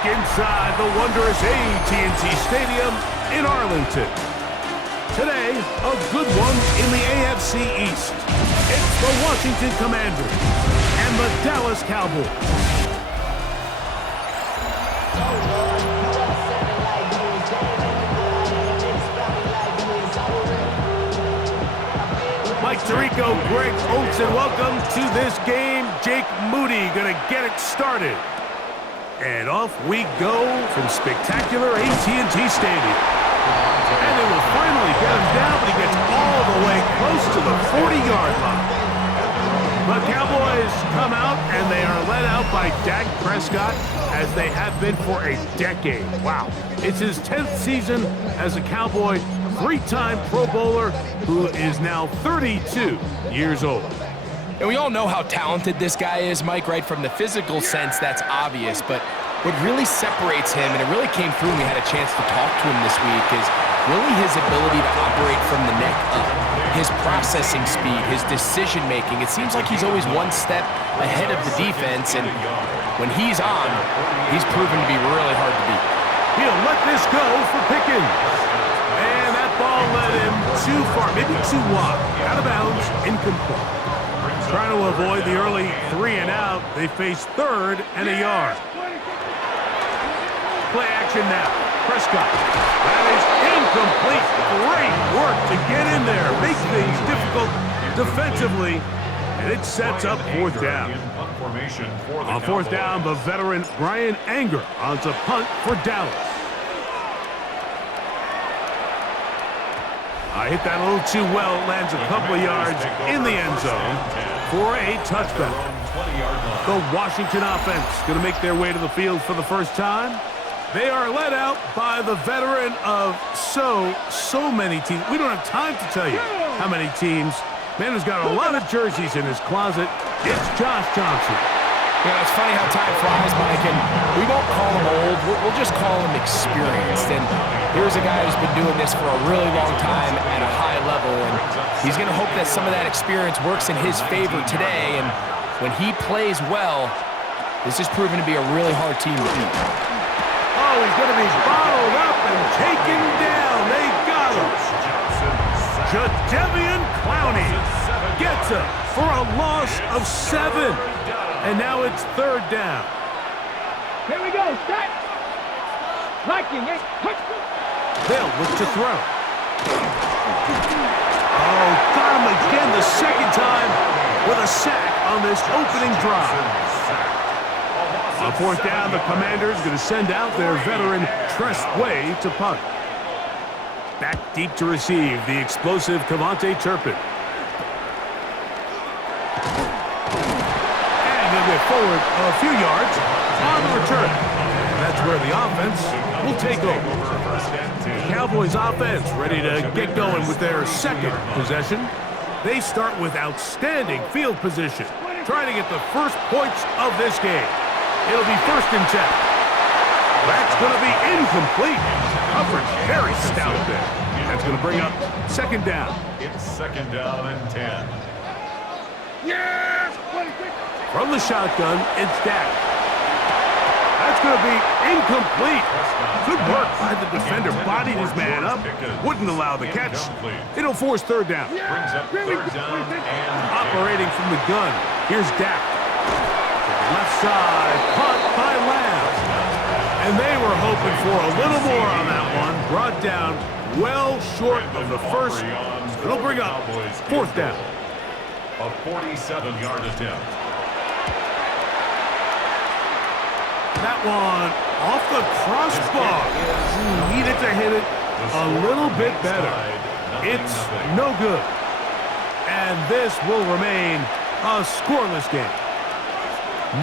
back inside the wondrous AT&T Stadium in Arlington. Today, a good one in the AFC East. It's the Washington Commanders and the Dallas Cowboys. Mike Tirico, Greg Olsen, welcome to this game. Jake Moody gonna get it started. And off we go from spectacular AT&T Stadium. And they will finally get him down, but he gets all the way close to the 40-yard line. The Cowboys come out, and they are led out by Dak Prescott, as they have been for a decade. Wow. It's his 10th season as a Cowboy, three-time Pro Bowler, who is now 32 years old. And we all know how talented this guy is, Mike, right? From the physical sense, that's obvious. But what really separates him, and it really came through when we had a chance to talk to him this week, is really his ability to operate from the neck up. His processing speed, his decision-making. It seems like he's always one step ahead of the defense, and when he's on, he's proven to be really hard to beat. He'll let this go for Pickens. And that ball led him too far, maybe too wide. Out of bounds, incomplete. Trying to avoid the early 3 and out, they face 3rd and a yard. Play action now. Prescott. That is incomplete. Great work to get in there. Make things difficult defensively. And it sets up 4th down. On 4th down, the veteran Brian Anger on to punt for Dallas. I hit that a little too well. Lands a couple of yards in the end zone for a touchdown. The Washington offense going to make their way to the field for the first time. They are led out by the veteran of so many teams. We don't have time to tell you how many teams. Man has got a lot of jerseys in his closet. It's Josh Johnson. You know, it's funny how time flies, Mike, and we won't call him old. We'll just call him experienced. And here's a guy who's been doing this for a really long time at a high level, and he's going to hope that some of that experience works in his favor today. And when he plays well, this is proven to be a really hard team to beat. Oh, he's going to be bottled up and taken down. They got him. Jadeveon Clowney gets him for a loss of 7. And now it's 3rd down. Here we go, set. Liking it. They'll look to throw. Oh, got him again the second time with a sack on this opening drive. On 4th down, the Commanders going to send out their veteran Tress Way to punt. Back deep to receive the explosive Cavante Turpin. Forward a few yards on the return. And that's where the offense will take over. The Cowboys offense ready to get going with their second possession. They start with outstanding field position, trying to get the first points of this game. It'll be 1st and 10. That's going to be incomplete. Coverage very stout there. That's going to bring up 2nd down. It's 2nd down and 10. Yes! From the shotgun, it's Dak. That's going to be incomplete. Good work by the defender. Bodied his man up. Wouldn't allow the catch. It'll force 3rd down. Brings up 3rd down and operating from the gun. Here's Dak. Left side, punt by Lamb. And they were hoping for a little more on that one. Brought down well short of the first. It'll bring up 4th down. A 47-yard attempt. That one off the crossbar. Needed to hit it a little bit better. It's no good. And this will remain a scoreless game.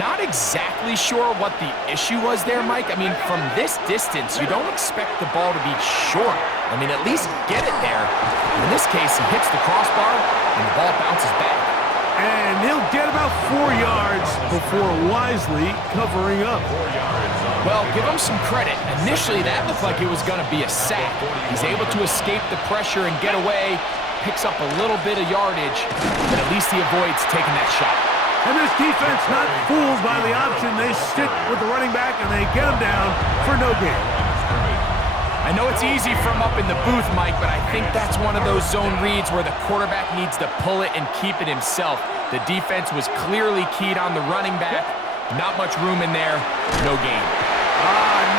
Not exactly sure what the issue was there, Mike. I mean, from this distance, you don't expect the ball to be short. I mean, at least get it there. In this case, he hits the crossbar, and the ball bounces back. And he'll get about 4 yards before wisely covering up. Well, give him some credit. Initially, that looked like it was going to be a sack. He's able to escape the pressure and get away, picks up a little bit of yardage, but at least he avoids taking that shot. And this defense not fooled by the option. They stick with the running back, and they get him down for no gain. I know it's easy from up in the booth, Mike, but I think that's one of those zone reads where the quarterback needs to pull it and keep it himself. The defense was clearly keyed on the running back. Not much room in there. No gain.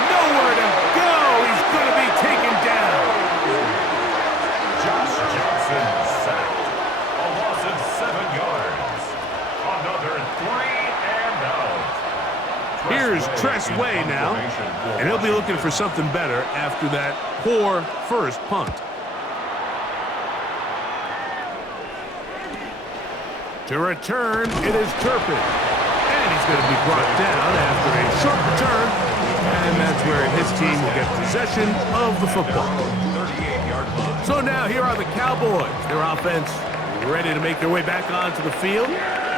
Nowhere to go. He's going to be taken down. Josh Johnson sacked. A loss of 7 yards. Another 3 and out. Here's Tress Way now, and he'll be looking for something better after that poor first punt. To return, it is Turpin. And he's going to be brought down after a short return, and that's where his team will get possession of the football. 38-yard line. So now here are the Cowboys. Their offense ready to make their way back onto the field.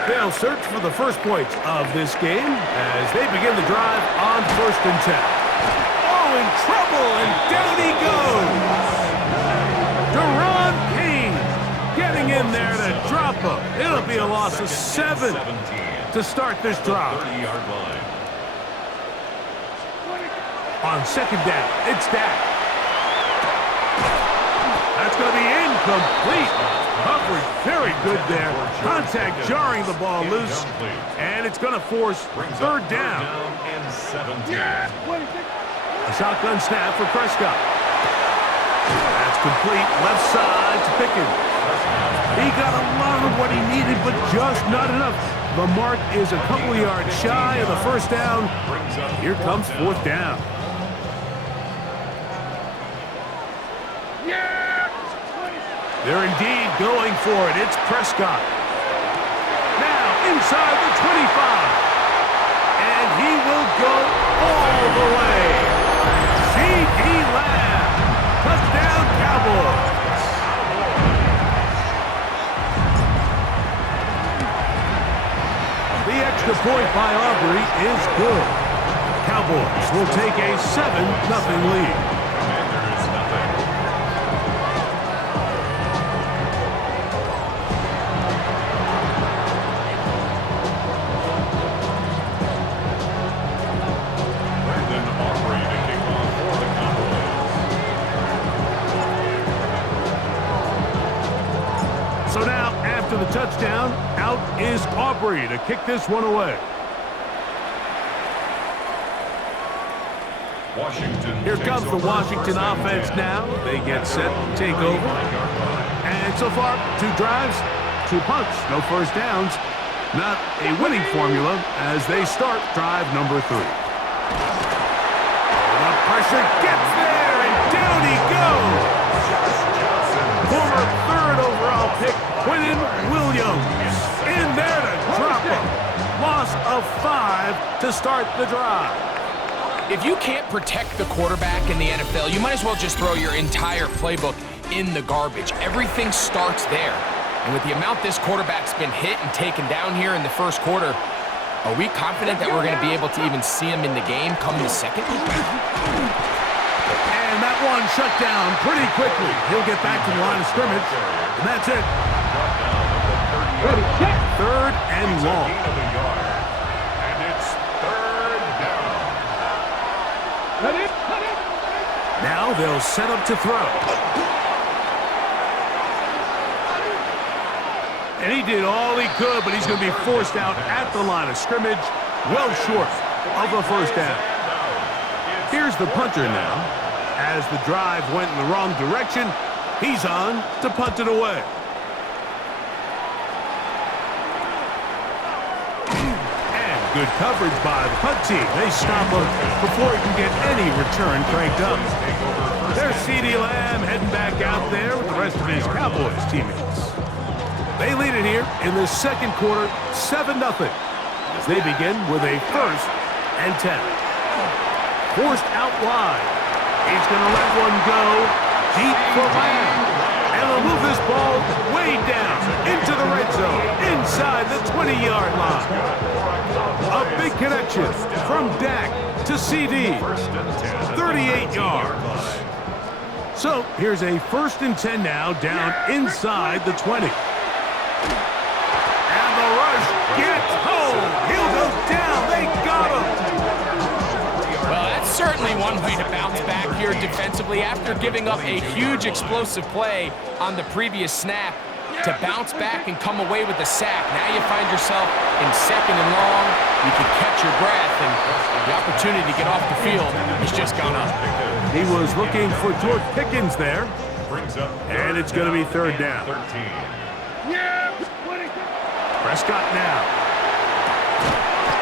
They'll search for the first points of this game as they begin the drive on 1st and 10. Oh, in trouble, and down he goes. Deron Payne getting in there to drop him. It'll be a loss of 7 to start this drive. 30-yard line. On 2nd down, it's Dak. That's going to be incomplete. Coverage very good there. Contact jarring the ball loose. And it's going to force 3rd down. And 17. A shotgun snap for Prescott. That's complete. Left side to Pickens. He got a lot of what he needed, but just not enough. The mark is a couple yards shy of the 1st down. Here comes 4th down. They're indeed going for it. It's Prescott. Now inside the 25. And he will go all the way. C.D. Lamb. Touchdown, Cowboys. The extra point by Aubrey is good. Cowboys will take a 7-0 lead. So now, after the touchdown, out is Aubrey to kick this one away. Here comes the Washington offense now. They get set to take over. And so far, 2 drives, 2 punts, no 1st downs. Not a winning formula as they start drive number 3. The pressure gets there, and down he goes. Former 3rd overall pick, Quentin Williams, in there to drop him. Loss of 5 to start the drive. If you can't protect the quarterback in the NFL, you might as well just throw your entire playbook in the garbage. Everything starts there. And with the amount this quarterback's been hit and taken down here in the 1st quarter, are we confident that we're going to be able to even see him in the game come the 2nd? And that one shut down pretty quickly. He'll get back to the line of scrimmage, and that's it. 3rd and long. And it's 3rd down. Now they'll set up to throw. And he did all he could, but he's going to be forced out at the line of scrimmage, well short of the 1st down. Here's the punter now. As the drive went in the wrong direction, he's on to punt it away. And good coverage by the punt team. They stop him before he can get any return cranked up. There's C.D. Lamb heading back out there with the rest of his Cowboys teammates. They lead it here in the 2nd quarter, 7-0, as they begin with a 1st and 10. Forced out wide. He's going to let one go deep for Lamb. And he'll move this ball way down into the red zone, inside the 20-yard line. A big connection from Dak to CD. 38 yards. So here's a 1st and 10 now, down inside the 20. And the rush gets one way to bounce back here defensively after giving up a huge explosive play on the previous snap. To bounce back and come away with a sack. Now you find yourself in second and long. You can catch your breath, and the opportunity to get off the field has just gone up. He was looking for George Pickens there, and it's going to be third down. Prescott now.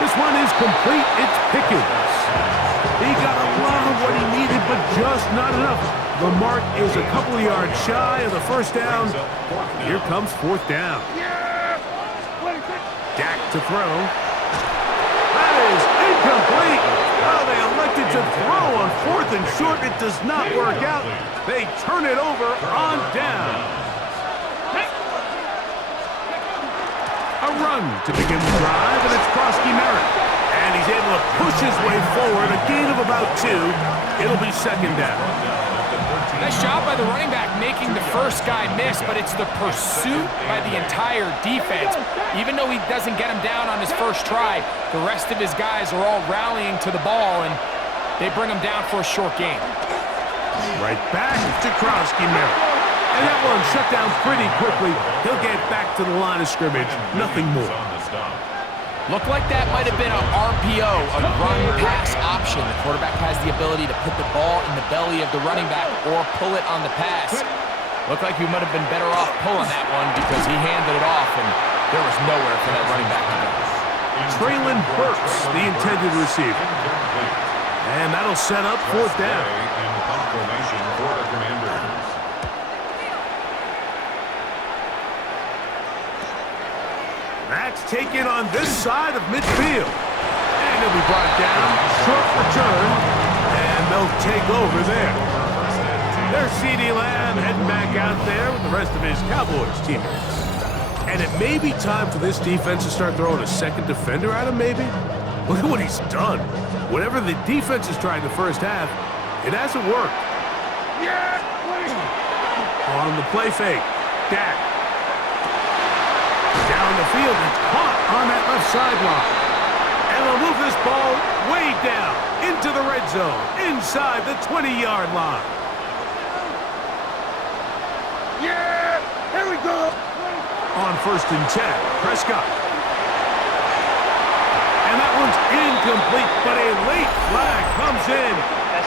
This one is complete. It's Pickens. He got a lot of what he needed, but just not enough. The mark is a couple of yards shy of the first down. Here comes fourth down. Dak to throw. That is incomplete. Oh, they elected to throw on fourth and short. It does not work out. They turn it over on down. A run to begin the drive, and it's Krosky Merritt. And he's able to push his way forward, a gain of about 2. It'll be second down. Nice job by the running back making the first guy miss, but it's the pursuit by the entire defense. Even though he doesn't get him down on his first try, the rest of his guys are all rallying to the ball, and they bring him down for a short gain. Right back to Krosky Merritt. And that one shut down pretty quickly. He'll get back to the line of scrimmage. Nothing more. Looked like that might have been an RPO, a run-pass option. The quarterback has the ability to put the ball in the belly of the running back or pull it on the pass. Looked like he might have been better off pulling that one because he handed it off, and there was nowhere for that running back to go. Traylon Burks, the intended receiver. And that'll set up fourth down. That's taken on this side of midfield. And he'll be brought down. Short return. And they'll take over there. There's CeeDee Lamb heading back out there with the rest of his Cowboys teammates. And it may be time for this defense to start throwing a second defender at him, maybe. Look at what he's done. Whatever the defense has tried the first half, it hasn't worked. On the play fake. Dak. Down the field, it's caught on that left sideline. And they'll move this ball way down into the red zone, inside the 20-yard line. Here we go. On first and 10, Prescott. And that one's incomplete, but a late flag comes in.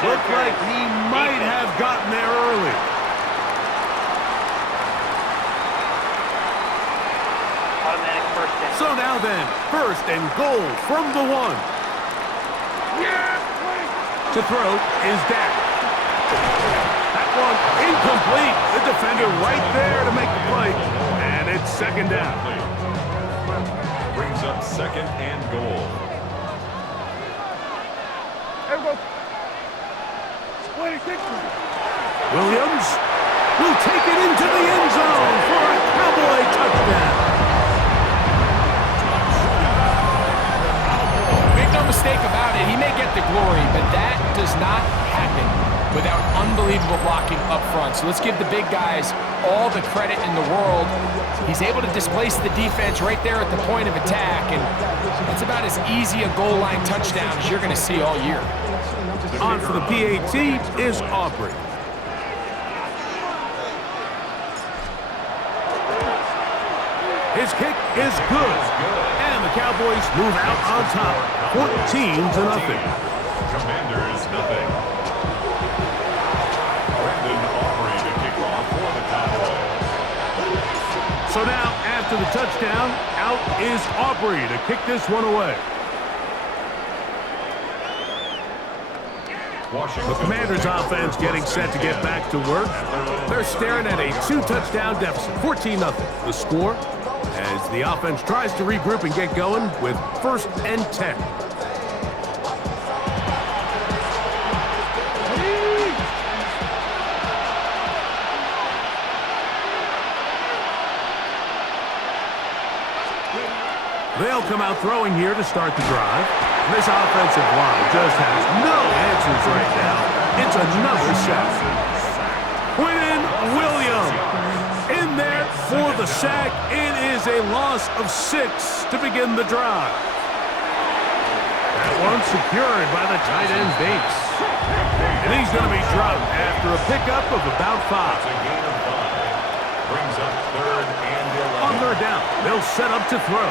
Looked like he might have gotten there early. So now then, first and goal from the 1. To throw is Dak. That one incomplete. The defender right there to make the play. And it's second down. Brings up second and goal. Williams will take it into the end zone for a Cowboy touchdown. No mistake about it, he may get the glory, but that does not happen without unbelievable blocking up front. So let's give the big guys all the credit in the world. He's able to displace the defense right there at the point of attack, and that's about as easy a goal line touchdown as you're going to see all year. On for the PAT is Aubrey. His kick is good. And the Cowboys move out on top, 14-0. Commanders, nothing. Brandon Aubrey to kick off for the Cowboys. So now, after the touchdown, out is Aubrey to kick this one away. The Commanders' offense getting set to get back to work. They're staring at a 2-touchdown deficit, 14-0. The score, as the offense tries to regroup and get going with first and 10. They'll come out throwing here to start the drive. This offensive line just has no answers right now. It's another sack. Quinn Williams in there for the sack. It is a loss of 6 to begin the drive. That unsecured by the tight end Bates. And he's going to be dropped after a pickup of about 5. It's a gain of 5. Brings up 3rd and 11. On 3rd down, they'll set up to throw.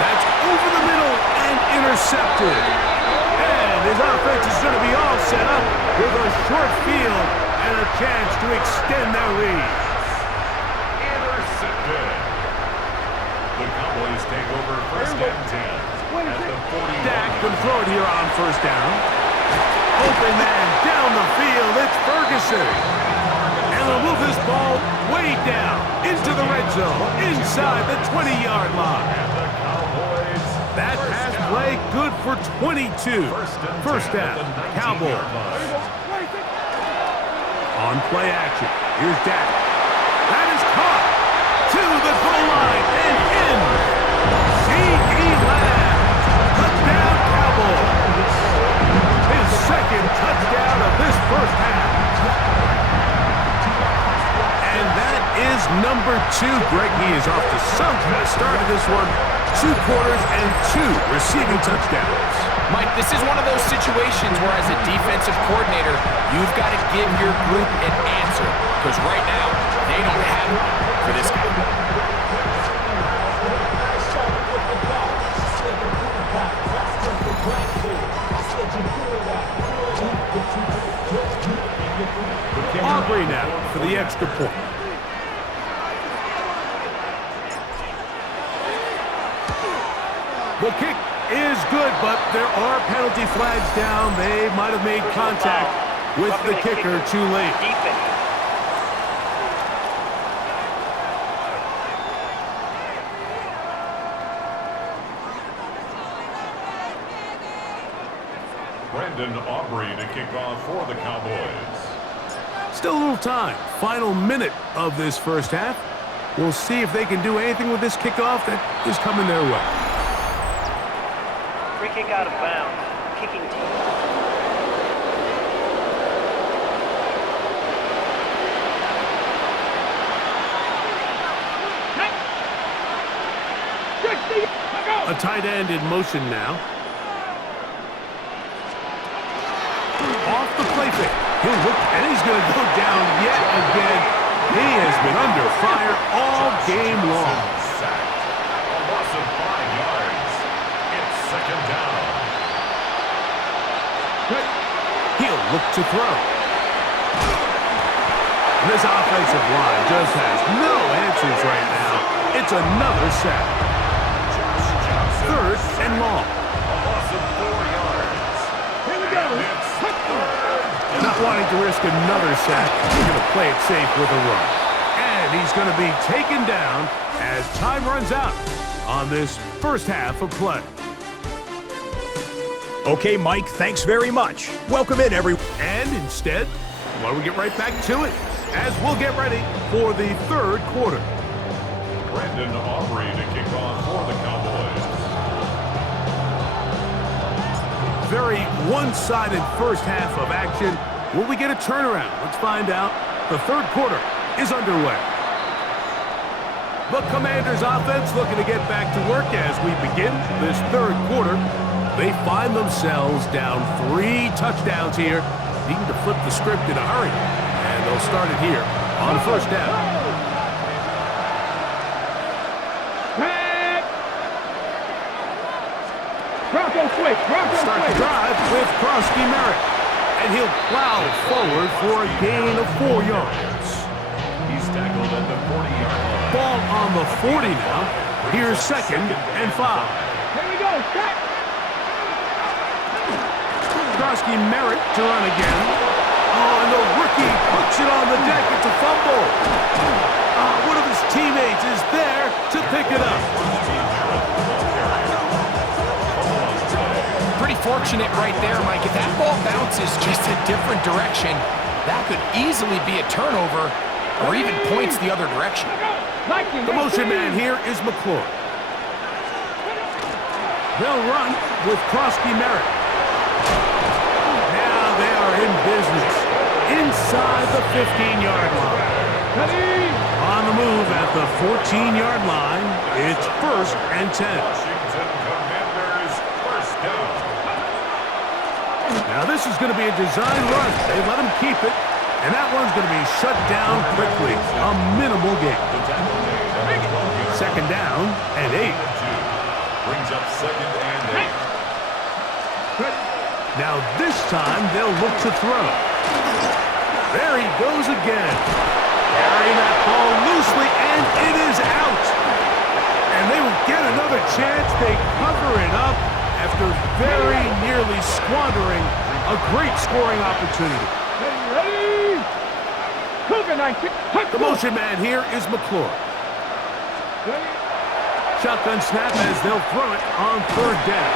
That's over the middle and intercepted. And his offense is going to be all set up with a short field and a chance to extend their lead. Intercepted. The Cowboys take over 1st and 10 at the 40. Dak can throw it here on 1st down. Open man down the field. It's Ferguson. And they'll move this ball way down into the red zone, inside the 20-yard line. And the Cowboys. That pass play good for 22. First down, Cowboys. On play action, here's Dak. That is caught to the goal line and in. C.D. Lamb. Touchdown, Cowboys. His 2nd touchdown of this first half. And that is number 2. Greg, he is off to some kind of start of this one. 2 quarters and 2 receiving touchdowns. Mike, this is one of those situations where as a defensive coordinator, you've got to give your group an answer. Because right now, they don't have one for this guy. Aubrey now for the extra point. The kick is good, but there are penalty flags down. They might have made contact with the kicker too late. Brendan Aubrey to kick off for the Cowboys. Still a little time. Final minute of this first half. We'll see if they can do anything with this kickoff that is coming their way. Free kick out of bounds. Kicking team. A tight end in motion now. Off the play fake. He'll look, and he's going to go down yet again. He has been under fire all game long. Sack. A loss of 5 yards. It's 2nd down. He'll look to throw. This offensive line just has no answers right now. It's another sack. 3rd and long. A loss of 4 yards. Here we go. It's 3rd. Not wanting to risk another sack, he's going to play it safe with a run. And he's going to be taken down as time runs out on this first half of play. Okay, Mike, thanks very much. Welcome in, everyone. And instead, why don't we get right back to it as we'll get ready for the 3rd quarter. Brendan Aubrey to kick off for the Cowboys. Very one-sided first half of action. Will we get a turnaround? Let's find out. The 3rd quarter is underway. The Commanders' offense looking to get back to work as we begin this 3rd quarter. They find themselves down 3 touchdowns here, needing to flip the script in a hurry. And they'll start it here on 1st down. Bronco switch. Bronco Start the switch. drive with Krosky Merritt. And he'll plow forward for a gain of 4 yards. He's tackled at the 40-yard line. Ball on the 40 now. Here's 2nd and 5. Here we go. Set. Krosky Merritt to run again. Oh, and the rookie puts it on the deck. It's a fumble. One of his teammates is there to pick it up. Pretty fortunate right there, Mike. If that ball bounces just a different direction, that could easily be a turnover or even points the other direction. The motion man here is McClure. They'll run with Krosky Merritt. Now they are in business inside the 15-yard line. On the move at the 14-yard line, it's 1st and 10. Washington Commanders 1st Now this is going to be a design run. They let him keep it, and that one's going to be shut down quickly. A minimal gain. Second down and 8. Brings up second and 8. Now this time they'll look to throw. There he goes again. Carrying that ball loosely, and it is out. And they will get another chance. They cover it up after very nearly squandering a great scoring opportunity. Ready? Cougar 19. The motion man here is McClure. Shotgun snap as they'll throw it on third down.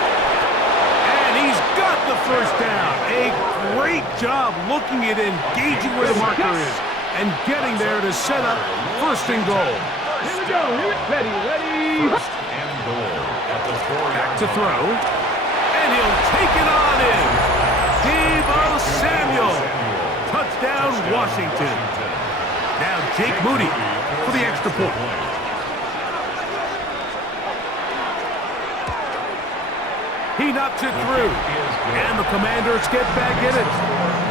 And he's got the first down. A great job looking at engaging where the marker is and getting there to set up first and goal. Here we go. Ready. First and goal at the 4-yard Back to throw. And he'll take it on in. Debo Samuel. Touchdown, Washington. Now Jake Moody for the extra point. He knocks it through. And the Commanders get back in it.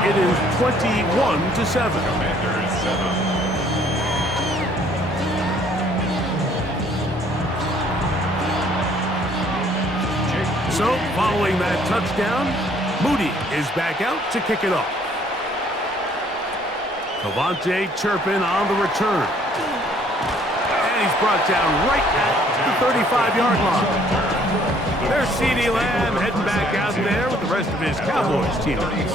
It is 21-7. Commanders 7. So, following that touchdown, Moody is back out to kick it off. Cavante Turpin on the return. And he's brought down right at the 35-yard line. There's CeeDee Lamb heading back out there with the rest of his Cowboys teammates.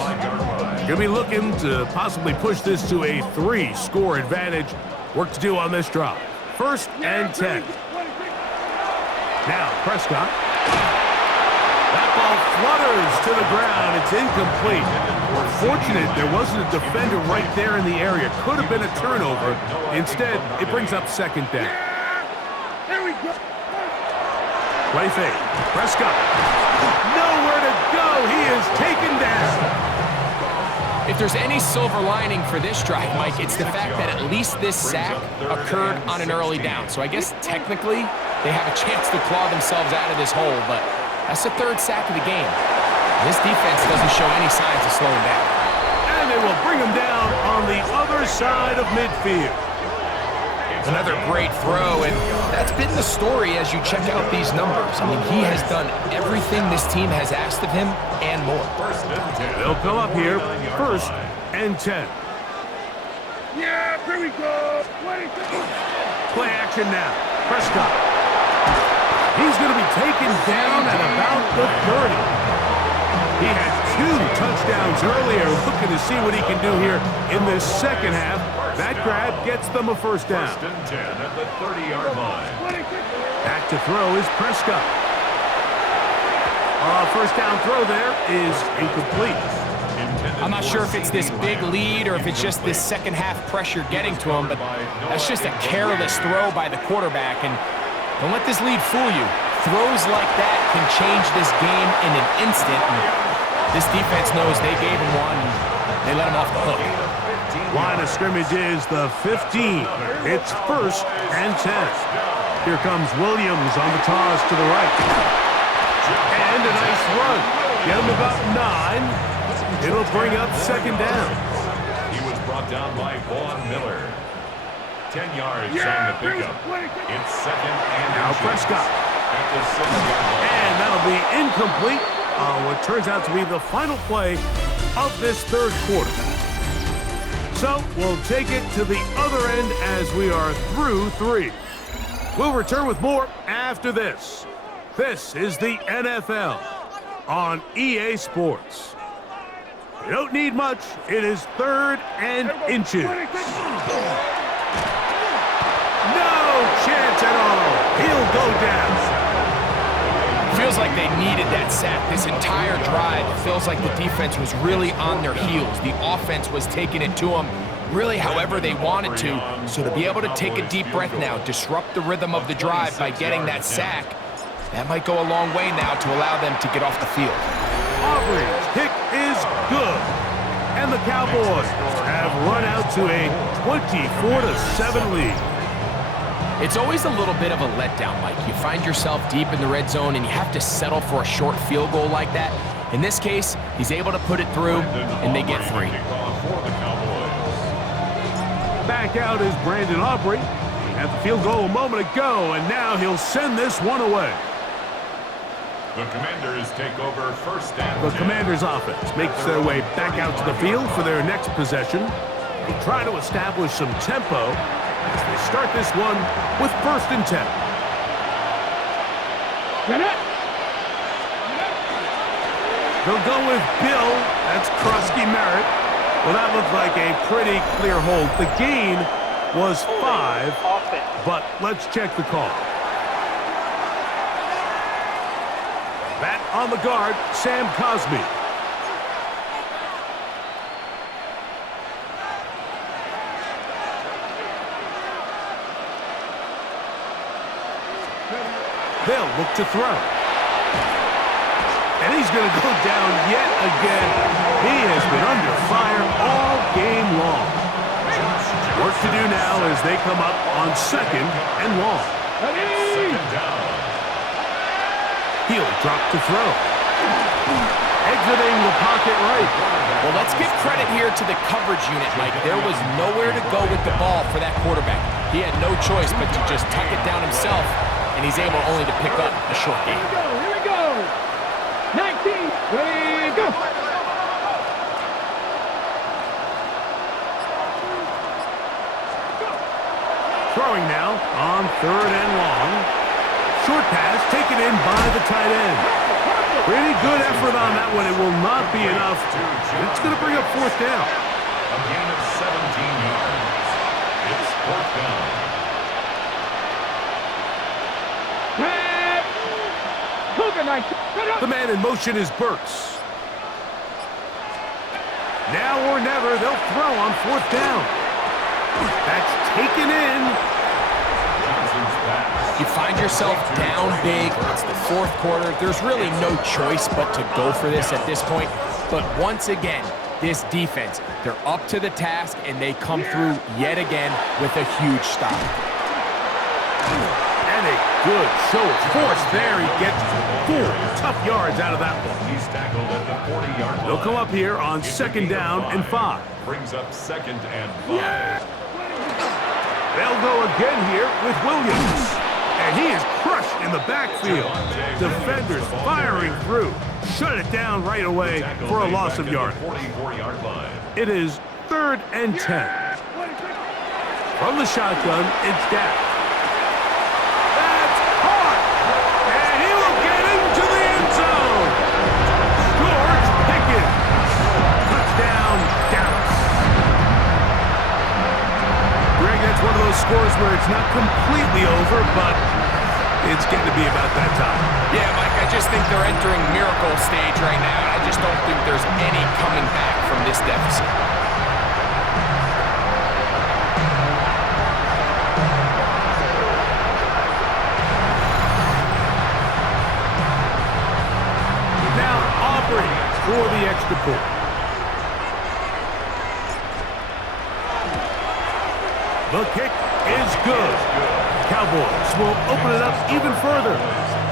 Going to be looking to possibly push this to a 3-score advantage. Work to do on this drive. First and 10. Now, Prescott. That ball flutters to the ground. It's incomplete. We're fortunate there wasn't a defender right there in the area. Could have been a turnover. Instead, it brings up second down. Here we go. Play fake. Prescott. Nowhere to go. He is taken down. If there's any silver lining for this drive, Mike, it's the fact that at least this sack occurred on an early down. So I guess technically they have a chance to claw themselves out of this hole, but that's the third sack of the game. This defense doesn't show any signs of slowing down. And they will bring him down on the other side of midfield. Another great throw, and that's been the story as you check out these numbers. I mean, he has done everything this team has asked of him and more. They'll come up here, first and 10. Yeah, here we go. Play action now. Prescott. He's going to be taken down at about the 30. He had 2 touchdowns earlier, looking to see what he can do here in this second half. That grab gets them a first down. First and 10 at the 30-yard line. Back to throw is Prescott. First down throw there is incomplete. I'm not sure if it's this big lead or if it's just this second half pressure getting to him, but that's just a careless throw by the quarterback. And don't let this lead fool you. Throws like that can change this game in an instant. And this defense knows they gave him one, and they let him off the hook. Line of scrimmage is the 15. It's first and 10. Here comes Williams on the toss to the right. And a nice run. Get him about 9. It'll bring up second down. He was brought down by Vaughn Miller. 10 yards on the pickup. It's second and Now Prescott. at the 6-yard line. And that'll be incomplete on what turns out to be the final play of this third quarter. So we'll take it to the other end as we are through 3. We'll return with more after this. This is the NFL on EA Sports. You don't need much. It is third and inches. No chance at all. He'll go down. Feels like they needed that sack. This entire drive, it feels like the defense was really on their heels. The offense was taking it to them really however they wanted to. So to be able to take a deep breath now, disrupt the rhythm of the drive by getting that sack, that might go a long way now to allow them to get off the field. Aubrey's kick is good. And the Cowboys have run out to a 24-7 lead. It's always a little bit of a letdown, Mike. You find yourself deep in the red zone and you have to settle for a short field goal like that. In this case, he's able to put it through, and they get 3. Back out is Brandon Aubrey. At the field goal a moment ago, and now he'll send this one away. The Commanders take over first and The 10. Commanders offense makes their way back out to the field for their next possession. They'll try to establish some tempo as they start this one with first and 10. They'll go with Bill. That's Krusty Merritt. Well, that looked like a pretty clear hold. The gain was 5, but let's check the call. Back on the guard, Sam Cosmi. They'll look to throw. And he's going to go down yet again. He has been under fire all game long. Work to do now as they come up on 2nd and long. Second down. He'll drop to throw. Exiting the pocket right. Well, let's give credit here to the coverage unit, Mike. There was nowhere to go with the ball for that quarterback. He had no choice but to just tuck it down himself, and he's able only to pick up a short gain. Here we go. 19. Ready, go. Throwing now on 3rd and long. Short pass taken in by the tight end. Pretty good effort on that one. It will not be enough. It's going to bring up 4th down. A gain of 17 yards. It's 4th down. The man in motion is Burks. Now or never, they'll throw on 4th down. That's taken in. Johnson's pass. You find yourself down big. It's the 4th quarter. There's really no choice but to go for this at this point. But once again, this defense, they're up to the task, and they come through yet again with a huge stop. And a good show of force there. He gets 4 tough yards out of that one. He's tackled at the 40-yard line. They'll come up here on 2nd down and 5. Brings up 2nd and 5. They'll go again here with Williams. And he is crushed in the backfield. Defenders firing through. Shut it down right away for a loss of yardage. 44-yard line. It is 3rd and 10. From the shotgun, it's Dak. That's caught! And he will get into the end zone. George Pickens. Touchdown, Dallas. Greg, that's one of those scores where it's not completely over, but it's getting to be about that time. Yeah, Mike, I just think they're entering miracle stage right now, and I just don't think there's any coming back from this deficit. Now Aubrey for the extra point. The kick is good. Cowboys will open it up even further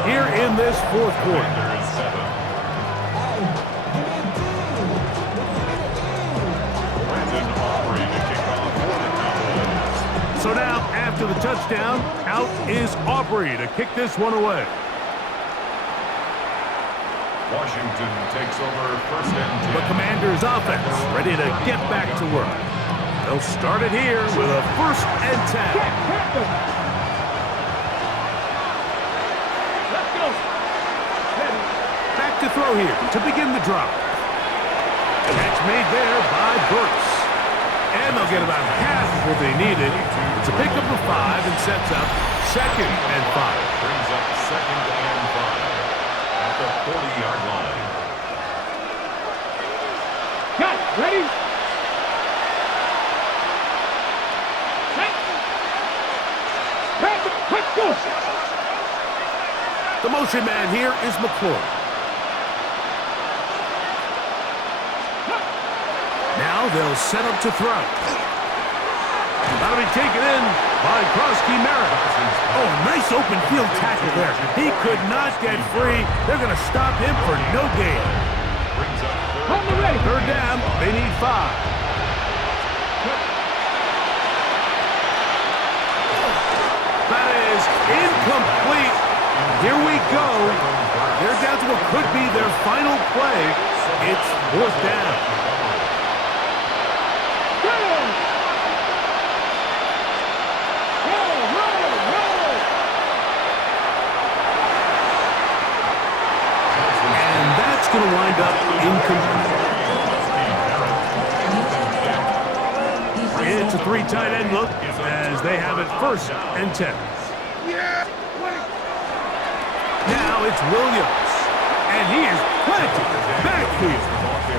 here in this 4th quarter. So now, after the touchdown, out is Aubrey to kick this one away. Washington takes over first and 10. The Commanders' offense ready to get back to work. They'll start it here with a 1st and 10. Back to throw here to begin the drop. Catch made there by Burks. And they'll get about half of what they needed. It's a pickup of 5 and sets up 2nd and 5. Brings up 2nd and 5 at the 40-yard line. Got it. Ready? Let's go. The motion man here is McClure. Now they'll set up to throw. That'll be taken in by Krusty Merritt. Oh, nice open field tackle there. He could not get free. They're going to stop him for no gain. brings up On the ready. Third down, they need 5. That is incomplete. Here we go. They're down to what could be their final play. It's 4th down. And that's going to wind up incomplete. It's a 3 tight end look as they have it 1st and 10. Now it's Williams, and he is planted backfield.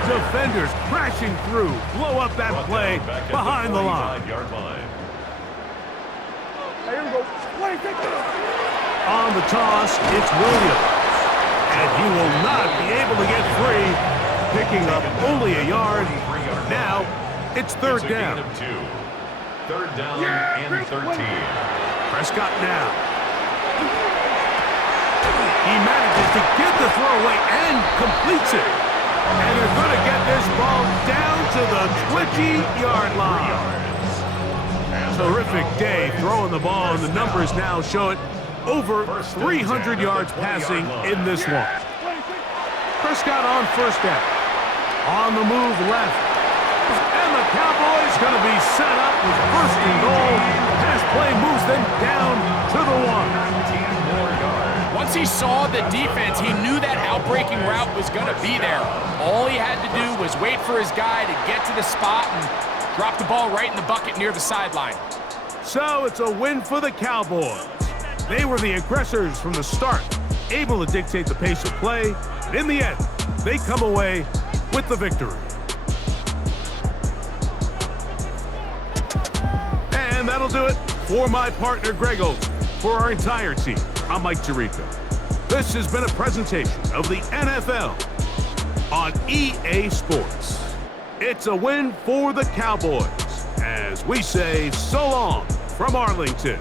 Defenders crashing through, blow up that play behind the line. On the toss, it's Williams, and he will not be able to get free, picking up only a yard. Now it's 3rd down. 3rd down and 13. Prescott now. He manages to get the throw away and completes it. And they're going to get this ball down to the 20-yard line. Terrific day throwing the ball, and the numbers now show it over 300 yards passing in this one. Prescott on 1st down. On the move left. And the Cowboys going to be set up with 1st and goal. Pass play moves them down to the 1. Once he saw the defense, he knew that outbreaking route was going to be there. All he had to do was wait for his guy to get to the spot and drop the ball right in the bucket near the sideline. So it's a win for the Cowboys. They were the aggressors from the start, able to dictate the pace of play. And in the end, they come away with the victory. And that'll do it for my partner, Greg Olsen. For our entire team, I'm Mike Tirico. This has been a presentation of the NFL on EA Sports. It's a win for the Cowboys as we say so long from Arlington.